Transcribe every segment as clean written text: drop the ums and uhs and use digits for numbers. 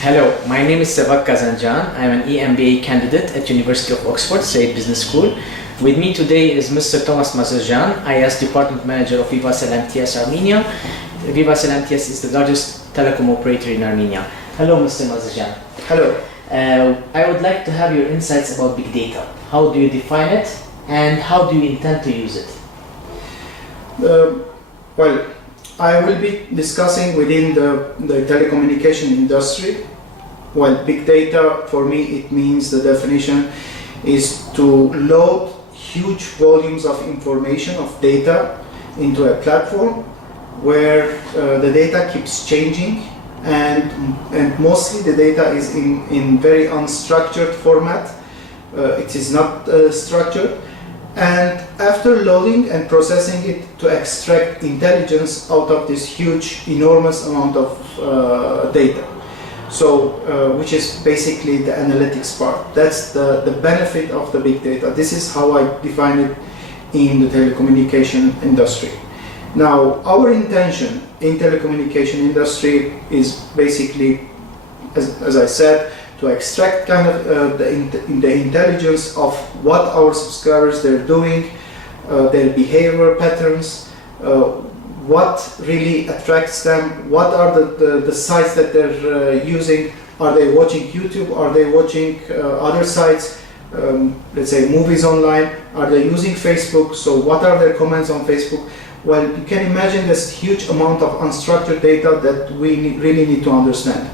Hello, my name is Sevak Kazanjan. I'm an EMBA candidate at University of Oxford, Said Business School. With me today is Mr. Thomas Mazejian, IS Department Manager of Vivacell MTS Armenia. Vivacell MTS is the largest telecom operator in Armenia. Hello, Mr. Mazejian. Hello. I would like to have your insights about big data. How do you define it and how do you intend to use it? Well, I will be discussing within the telecommunication industry. Well, big data, for me, it means the definition is to load huge volumes of information, of data, into a platform where the data keeps changing and mostly the data is in very unstructured format. It is not structured. And after loading and processing it to extract intelligence out of this huge, enormous amount of data. So, which is basically the analytics part. That's the benefit of the big data. This is how I define it in the telecommunication industry. Now, our intention in telecommunication industry is basically, as I said, to extract kind of the intelligence of what our subscribers they're doing, their behavior patterns, what really attracts them, what are the sites that they're using, are they watching YouTube, are they watching other sites, let's say movies online, are they using Facebook, so what are their comments on Facebook? Well, you can imagine this huge amount of unstructured data that we really need to understand.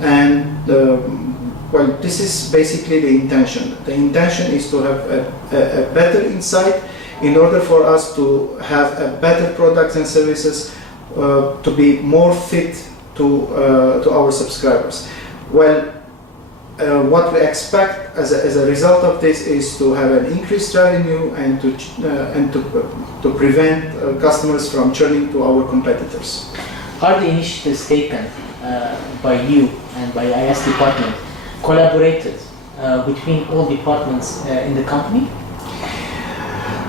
And well, this is basically the intention. The intention is to have a better insight in order for us to have a better products and services to be more fit to our subscribers. Well, what we expect as a result of this is to have an increased revenue and to prevent customers from churning to our competitors. Are the initiatives taken by you and by IS department collaborated between all departments in the company?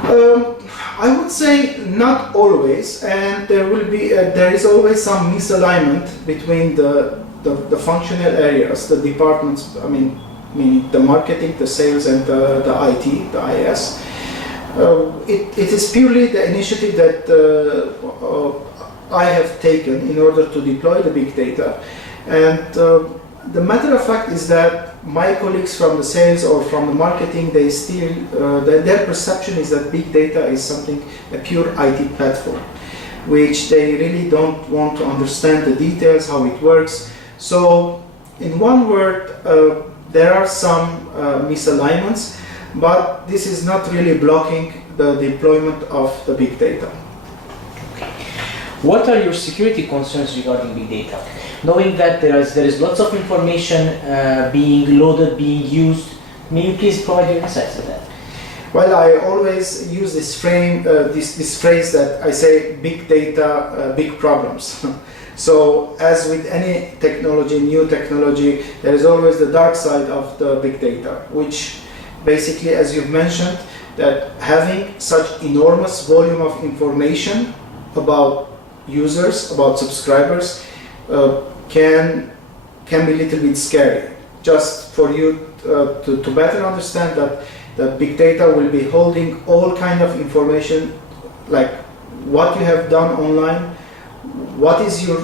I would say not always, and there is always some misalignment between the functional areas, the departments. I mean the marketing, the sales, and the IT, the IS. It is purely the initiative that I have taken in order to deploy the big data, and the matter of fact is that my colleagues from the sales or from the marketing, they still, their perception is that big data is something, a pure IT platform, which they really don't want to understand the details, how it works. So, in one word, there are some misalignments, but this is not really blocking the deployment of the big data. What are your security concerns regarding big data? Knowing that there is lots of information being loaded, being used, may you please provide your insights on that? Well, I always use this phrase that I say, big data, big problems. So, as with any technology, new technology, there is always the dark side of the big data, which basically, as you've mentioned, that having such enormous volume of information about users, about subscribers, can be a little bit scary. Just for you to better understand that big data will be holding all kind of information, like what you have done online, what is your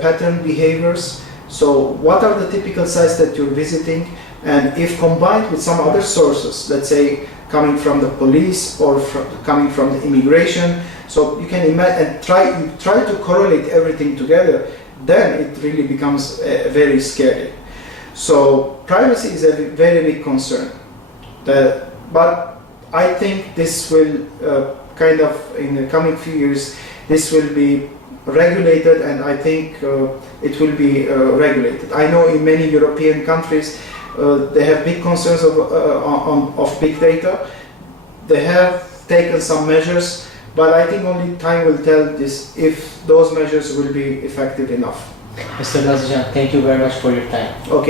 pattern behaviors, so what are the typical sites that you're visiting, and if combined with some other sources, let's say coming from the police or coming from the immigration, so you can imagine and try to correlate everything together, then it really becomes very scary. So privacy is a very big concern. But I think this will kind of, in the coming few years, this will be regulated, and I think it will be regulated. I know in many European countries they have big concerns of big data. They have taken some measures, but I think only time will tell this if those measures will be effective enough. Mr. Mazejian, thank you very much for your time. Okay.